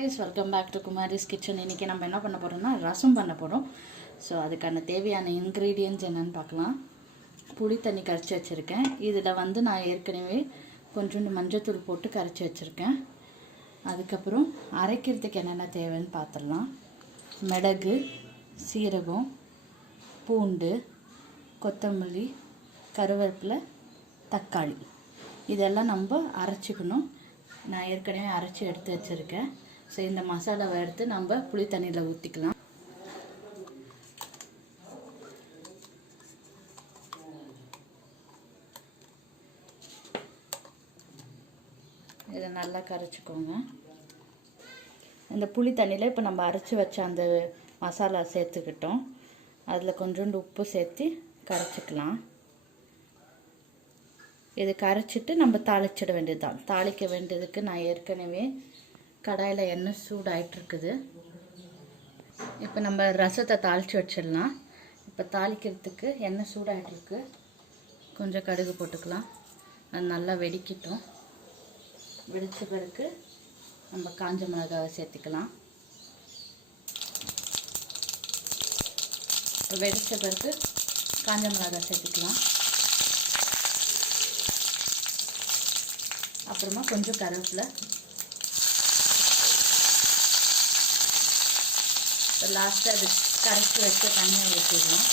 guys, welcome back to Kumari's Kitchen. இன்னைக்கு நம்ம என்ன பண்ண போறோம்னா ரசம் பண்ண போறோம். சோ அதுக்கான தேவையான ingredients என்னன்னு பார்க்கலாம். புளி தண்ணி கரைச்சு வச்சிருக்கேன். இதுல வந்து நான் ஏற்கனவே கொஞ்சம் மஞ்சள் தூள் போட்டு கரைச்சு வச்சிருக்கேன். அதுக்கு அப்புறம் அரைக்கிறதுக்கு என்னென்ன தேவைன்னு பார்த்தறலாம். மிளகு, சீரகம், பூண்டு, கொத்தமல்லி, கருவேப்பிலை, தக்காளி இதெல்லாம் நம்ம அரைச்சிக்கணும். நான் ஏற்கனவே அரைச்சி எடுத்து வச்சிருக்கேன். ஸோ இந்த மசாலாவை எடுத்து நம்ம புளி தண்ணியில் ஊற்றிக்கலாம். இதை நல்லா கரைச்சிக்கோங்க. இந்த புளி தண்ணியில் இப்போ நம்ம அரைச்சி வச்ச அந்த மசாலா சேர்த்துக்கிட்டோம். அதில் கொஞ்சோண்டு உப்பு சேர்த்து கரைச்சிக்கலாம். இது கரைச்சிட்டு நம்ம தாளிச்சிட வேண்டியது தான். தாளிக்க வேண்டியதுக்கு நான் ஏற்கனவே கடாயில் எண்ணெய் சூடாயிட்டு இருக்குது. இப்போ நம்ம ரசத்தை தாளித்து வச்சிடலாம். இப்போ தாளிக்கிறதுக்கு எண்ணெய் சூடாயிட்டு இருக்கு. கொஞ்சம் கடுகு போட்டுக்கலாம். அது நல்லா வெடிக்கட்டும். வெடித்த பிறகு நம்ம காஞ்ச மிளகாவை சேர்த்துக்கலாம். வெடித்த பிறகு காஞ்ச மிளகாய் சேர்த்துக்கலாம். அப்புறமா கொஞ்சம் கருவேப்பிலை, லாஸ்ட்டாக அது கரைச்சி வச்ச தண்ணியை ஊற்றிடலாம்.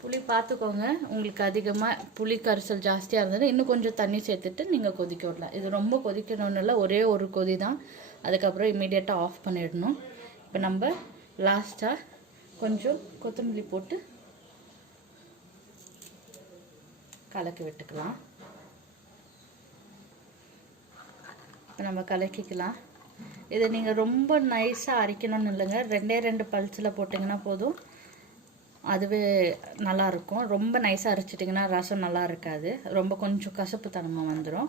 புளி பார்த்துக்கோங்க. உங்களுக்கு அதிகமாக புளி கரைசல் ஜாஸ்தியாக இருந்தது இன்னும் கொஞ்சம் தண்ணி சேர்த்துட்டு நீங்கள் கொதிக்க விடலாம். இது ரொம்ப கொதிக்கணும்னு இல்லை, ஒரே ஒரு கொதி தான். அதுக்கப்புறம் இமீடியட்டாக ஆஃப் பண்ணிடணும். இப்போ நம்ம லாஸ்ட்டாக கொஞ்சம் கொத்தமல்லி போட்டு கலக்கி விட்டுக்கலாம். இப்போ நம்ம கலக்கிக்கலாம். இதை நீங்கள் ரொம்ப நைஸாக அரைக்கணும்னு இல்லைங்க. 2 பல்ஸில் போட்டிங்கன்னா போதும், அதுவே நல்லாயிருக்கும். ரொம்ப நைஸாக அரைச்சிட்டிங்கன்னா ரசம் நல்லா இருக்காது, ரொம்ப கொஞ்சம் கசப்பு தன்மை வந்துடும்.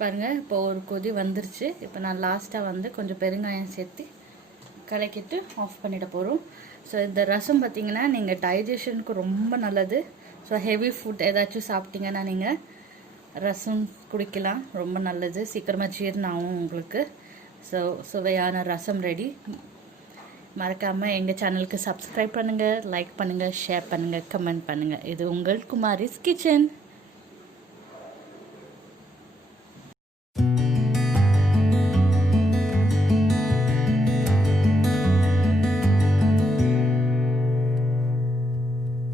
பாருங்கள், இப்போ ஒரு கொதி வந்துருச்சு. இப்போ நான் லாஸ்ட்டாக வந்து கொஞ்சம் பெருங்காயம் சேர்த்து கலக்கிட்டு ஆஃப் பண்ணிட போகிறோம். ஸோ இந்த ரசம் பார்த்திங்கன்னா நீங்கள் டைஜஷனுக்கு ரொம்ப நல்லது. ஸோ ஹெவி ஃபுட் ஏதாச்சும் சாப்பிட்டீங்கன்னா நீங்கள் ரசம் குடிக்கலாம், ரொம்ப நல்லது. சீக்கிரமாக ஜீரணம் ஆகும் உங்களுக்கு. ஸோ சுவையான ரசம் ரெடி. மறக்காமல் எங்கள் சேனலுக்கு சப்ஸ்கிரைப் பண்ணுங்கள், லைக் பண்ணுங்கள், ஷேர் பண்ணுங்கள், கமெண்ட் பண்ணுங்கள். இது உங்கள் குமாரிஸ் கிச்சன்.